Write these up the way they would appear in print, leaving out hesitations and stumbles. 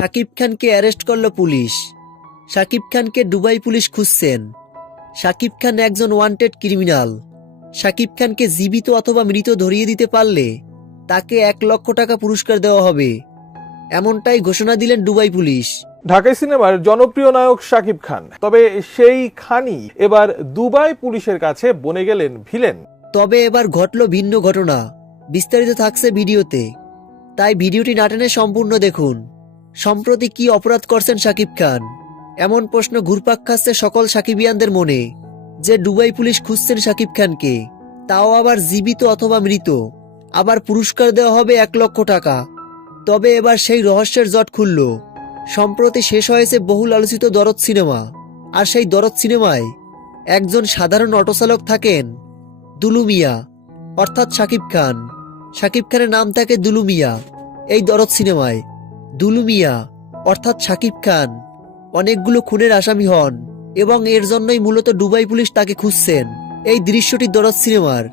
শাকিব খানকে অ্যারেস্ট করল পুলিশ। শাকিব খানকে দুবাই পুলিশ খুঁজছেন। শাকিব খান একজন ওয়ান্টেড ক্রিমিনাল। শাকিব খানকে জীবিত অথবা মৃত ধরিয়ে দিতে পারলে তাকে 1 লক্ষ টাকা পুরস্কার দেওয়া হবে, এমনটাই ঘোষণা দিলেন দুবাই পুলিশ। ঢাকাই সিনেমার জনপ্রিয় নায়ক শাকিব খান, তবে সেই খানই এবার দুবাই পুলিশের কাছে বনে গেলেন ভিলেন। তবে এবার ঘটল ভিন্ন ঘটনা। বিস্তারিত থাকছে ভিডিওতে, তাই ভিডিওটি না টেনে সম্পূর্ণ দেখুন। সম্প্রতি কি অপরাধ করছেন শাকিব খান, এমন প্রশ্ন ঘুরপাক খাচ্ছে সকল সাকিবিয়ানদের মনে। যে দুবাই পুলিশ খুঁজছেন শাকিব খানকে, তাও আবার জীবিত অথবা মৃত, আবার পুরস্কার দেওয়া হবে 1 লক্ষ টাকা। তবে এবার সেই রহস্যের জট খুলল। সম্প্রতি শেষ হয়েছে বহুল আলোচিত দরদ সিনেমা, আর সেই দরদ সিনেমায় একজন সাধারণ অটোচালক থাকেন দুলু মিয়া, অর্থাৎ শাকিব খান। শাকিব খানের নাম থাকে দুলু মিয়া। এই দরদ সিনেমায় দুলু মিয়া অর্থাৎ শাকিব খান অনেকগুলো খুনের আসামি হন, এবং এর জন্যই মূলত দুবাই পুলিশ তাকে খুঁজছেন। এই দৃশ্যটি দরদ সিনেমার।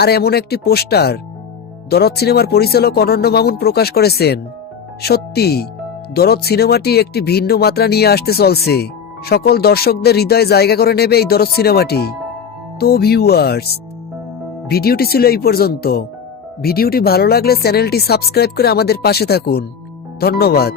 আর এমন একটি পোস্টার দরদ সিনেমার পরিচালক অনন্য মামুন প্রকাশ করেছেন। সত্যি দরদ সিনেমাটি একটি ভিন্ন মাত্রা নিয়ে আসতে চলছে। সকল দর্শকদের হৃদয়ে জায়গা করে নেবে এই দরদ সিনেমাটি। তো ভিউয়ার্স, ভিডিওটি ছিল এই পর্যন্ত। ভিডিওটি ভালো লাগলে চ্যানেলটি সাবস্ক্রাইব করে আমাদের পাশে থাকুন। ধন্যবাদ।